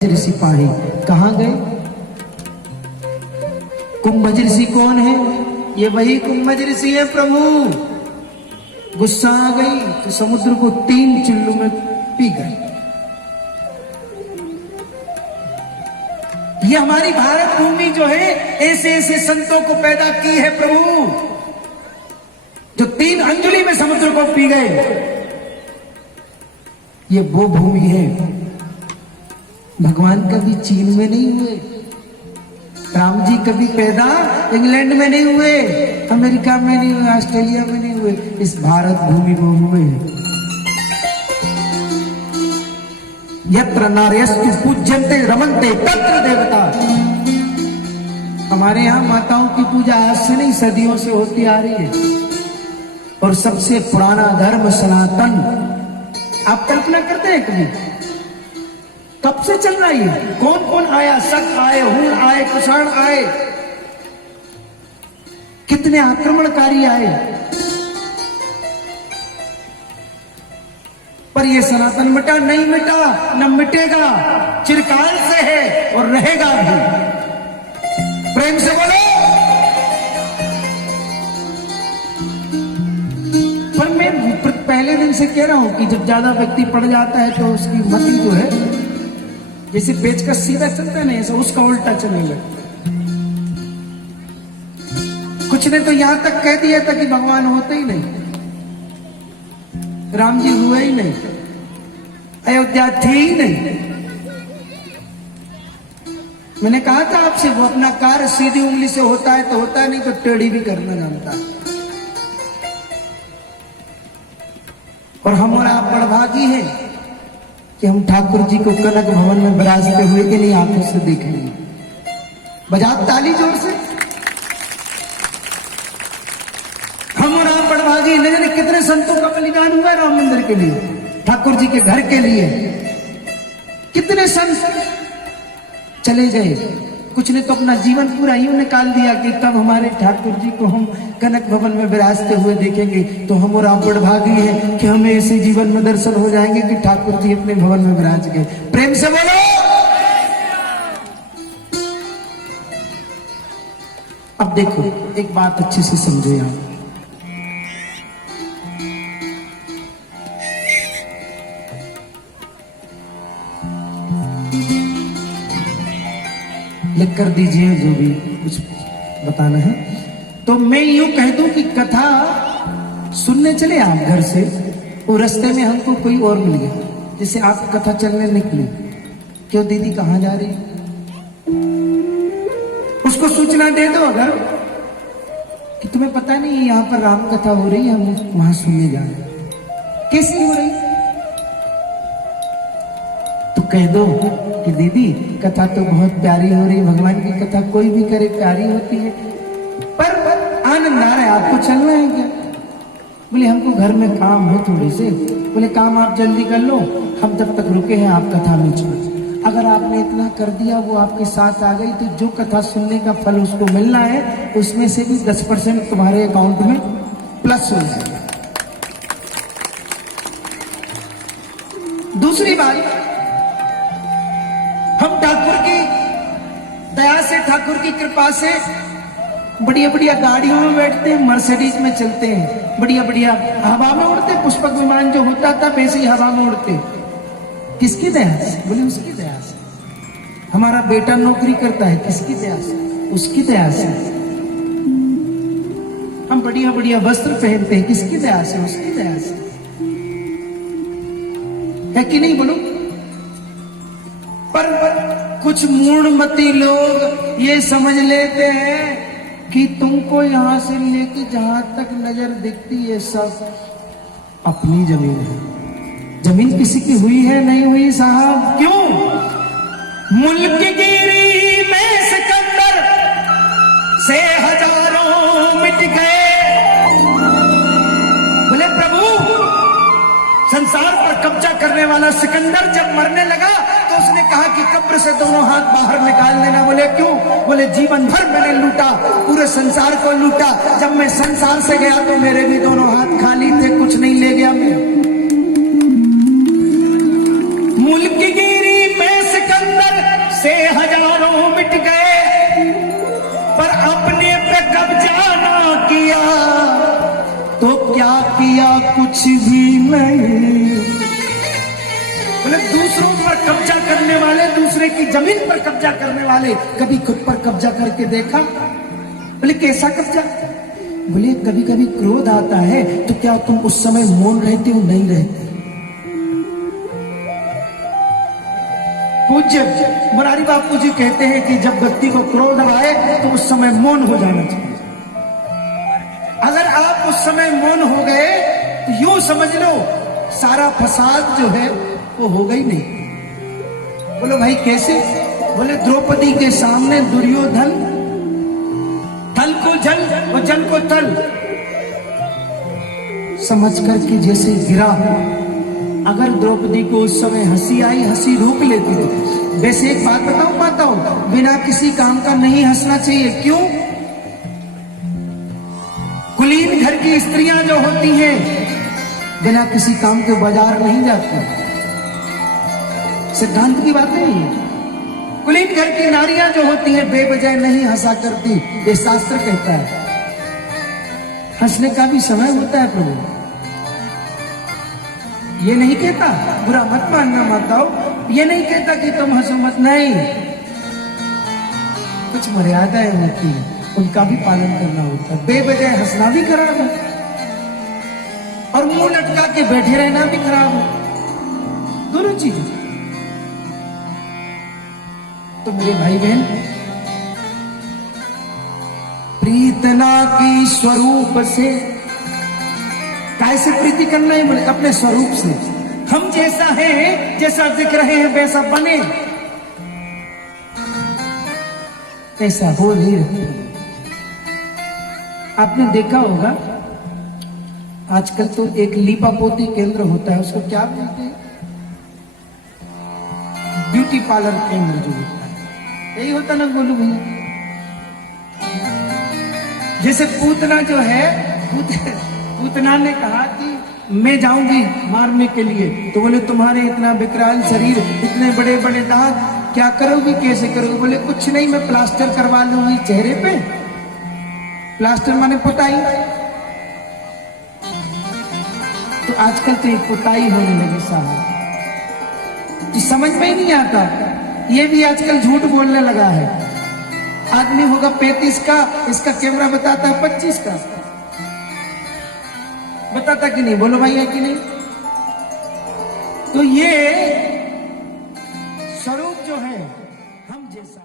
ऋषि पाही कहाँ गए? कुंभज ऋषि कौन है? ये वही कुंभज ऋषि है प्रभु। गुस्सा आ गई तो समुद्र को 3 चुल्लू में पी गए। ये हमारी भारत भूमि जो है ऐसे ऐसे संतों को पैदा की है प्रभु, जो 3 अंजलि में समुद्र को पी गए। ये वो भूमि है। भगवान कभी चीन में नहीं हुए, राम जी कभी पैदा इंग्लैंड में नहीं हुए, अमेरिका में नहीं हुए, ऑस्ट्रेलिया में नहीं हुए, इस भारत भूमि में हुए। यत्र नार्यस्तु पूज्यन्ते रमन्ते तत्र देवता। हमारे यहाँ माताओं की पूजा आज से नहीं सदियों से होती आ रही है, और सबसे पुराना धर्म सनातन। आप कल्पना करते हैं कभी कब से चल रही है? कौन कौन आया? शक आए, हूण आए, कुषाण आए, कितने आक्रमणकारी आए, पर ये सनातन मिटा नहीं, मिटा न मिटेगा, चिरकाल से है और रहेगा भी। प्रेम से बोलो। पर मैं पहले दिन से कह रहा हूं कि जब ज्यादा व्यक्ति पड़ जाता है तो उसकी मति जो है जैसे पेचकस सीधा चलता है ना, ऐसा उसका उल्टा चलने लगता। कुछ ने तो यहां तक कह दिया था कि भगवान होते ही नहीं, राम जी हुए ही नहीं, अयोध्या थी ही नहीं। मैंने कहा था आपसे, वो अपना कार्य सीधी उंगली से होता है तो होता है, नहीं तो टेढ़ी भी करना जानता है। और हम और आप बड़भागी हैं कि हम ठाकुर जी को कनक भवन में विराजते हुए के लिए आंखों से देखेंगे। बजाओ ताली जोर से। हम और आप बड़भागी, न जाने कितने संतों का बलिदान हुआ राम मंदिर के लिए, ठाकुर जी के घर के लिए। कितने संत चले गए। कुछ ने तो अपना जीवन पूरा यूं निकाल दिया कि तब हमारे ठाकुर जी को हम कनक भवन में विराजते हुए देखेंगे तो हम और आप बड़भागी हैं कि हमें ऐसे जीवन में दर्शन हो जाएंगे कि ठाकुर जी अपने भवन में विराज गए। प्रेम से बोलो। अब देखो एक बात अच्छे से समझो यहां। लिख कर दीजिए जो भी कुछ बताना है। तो मैं यूं कह दूं कि कथा सुनने चले आप घर से, वो रास्ते में हमको कोई और मिल गया, जैसे आप कथा चलने निकली, क्यों दीदी कहां जा रही, उसको सूचना दे दो अगर कि तुम्हें पता नहीं यहां पर राम कथा हो रही है, हम वहां सुनने जा रहे हैं। कैसी हो रही? तो कह दो कि दीदी कथा तो बहुत प्यारी हो रही, भगवान की कथा कोई भी करे प्यारी होती है, पर आनंद आ रहा है, आपको चलना है क्या? बोले हमको घर में काम है थोड़े से। बोले काम आप जल्दी कर लो, हम तब तक रुके हैं, आप कथा में चलो। अगर आपने इतना कर दिया, वो आपके साथ आ गई, तो जो कथा सुनने का फल उसको मिलना है, उसमें से भी 10% तुम्हारे अकाउंट में प्लस हो जाएगा। दूसरी बात, हम ठाकुर की दया से, ठाकुर की कृपा से बढ़िया बढ़िया गाड़ियों में बैठते हैं, मर्सिडीज में चलते हैं, बढ़िया बढ़िया हवा में उड़ते, पुष्पक विमान जो होता था वैसे ही हवा में उड़ते। किसकी दया से? बोले उसकी दया से। हमारा बेटा नौकरी करता है, किसकी दया से? उसकी दया से। हम बढ़िया बढ़िया वस्त्र पहनते हैं, किसकी दया से? उसकी दया से। है कि नहीं बोलो? पर कुछ मूढ़मती लोग ये समझ लेते हैं कि तुमको यहां से लेके जहां तक नजर दिखती है सब अपनी जमीन है। जमीन किसी की हुई है? नहीं हुई साहब। क्यों? मुल्क गिरी में सिकंदर से हजारों मिट गए। बोले प्रभु, संसार पर कब्जा करने वाला सिकंदर जब मरने लगा तो उसने कहा कि कब्र से दोनों हाथ बाहर निकाल लेना। बोले क्यों? बोले जीवन भर मैंने लूटा, पूरे संसार को लूटा, जब मैं संसार से गया तो मेरे भी दोनों हाथ खाली थे, कुछ नहीं ले गया मैं। मुल्क गिरी में सिकंदर कुछ भी नहीं। बोले दूसरों पर कब्जा करने वाले, दूसरे की जमीन पर कब्जा करने वाले, कभी खुद पर कब्जा करके देखा? बोले कैसा कब्जा? बोले कभी कभी क्रोध आता है तो क्या तुम उस समय मौन रहते हो? नहीं रहते। पूज्य मुरारी बापू जी कहते हैं कि जब व्यक्ति को क्रोध आए तो उस समय मौन हो जाना चाहिए। अगर आप उस समय मौन हो गए तो यूं समझ लो सारा फसाद जो है वो हो गई नहीं। बोलो भाई कैसे? बोले द्रौपदी के सामने दुर्योधन थल को जल और जल को तल समझ करके जैसे गिरा। अगर द्रौपदी को उस समय हंसी आई, हंसी रोक लेती थी। वैसे एक बात बताऊं माताओं, बिना किसी काम का नहीं हंसना चाहिए। क्यों? कुलीन घर की स्त्रियां जो होती हैं बिना किसी काम के बाजार नहीं जाती। सिद्धांत की बात नहीं है। कुलीन घर की नारियां जो होती हैं बेवजह नहीं हंसा करती, ये शास्त्र कहता है। हंसने का भी समय होता है प्रभु। ये नहीं कहता, बुरा मत मानना माताओं, ये नहीं कहता कि तुम हंसो मत, नहीं। कुछ मर्यादाएं होती हैं, उनका भी पालन करना होता है। बेवजह हंसना भी खराब है और मुंह लटका के बैठे रहना भी खराब है, दोनों चीजें। तो मेरे भाई बहन, प्रीतना की स्वरूप से कैसे प्रीति करना है? बोले अपने स्वरूप से। हम जैसा है, जैसा दिख रहे हैं वैसा बने, ऐसा हो नहीं रहे। आपने देखा होगा आजकल तो एक लीपापोती केंद्र होता है, उसको क्या बोलते हैं? ब्यूटी पार्लर केंद्र जो होता है, यही होता ना बोलू भैया। जैसे पूतना जो है, पूतना ने कहा कि मैं जाऊंगी मारने के लिए, तो बोले तुम्हारे इतना विकराल शरीर, इतने बड़े बड़े दांत, क्या करोगी, कैसे करोगी? बोले कुछ नहीं, मैं प्लास्टर करवा लूंगी चेहरे पे। प्लास्टर माने पुताई। तो आजकल तो एक पुताई होने लगी साहब, जो समझ में ही नहीं आता। ये भी आजकल झूठ बोलने लगा है। आदमी होगा 35 का, इसका कैमरा बताता है 25 का। बताता कि नहीं? बोलो भाई, है कि नहीं? तो ये स्वरूप जो है हम जैसा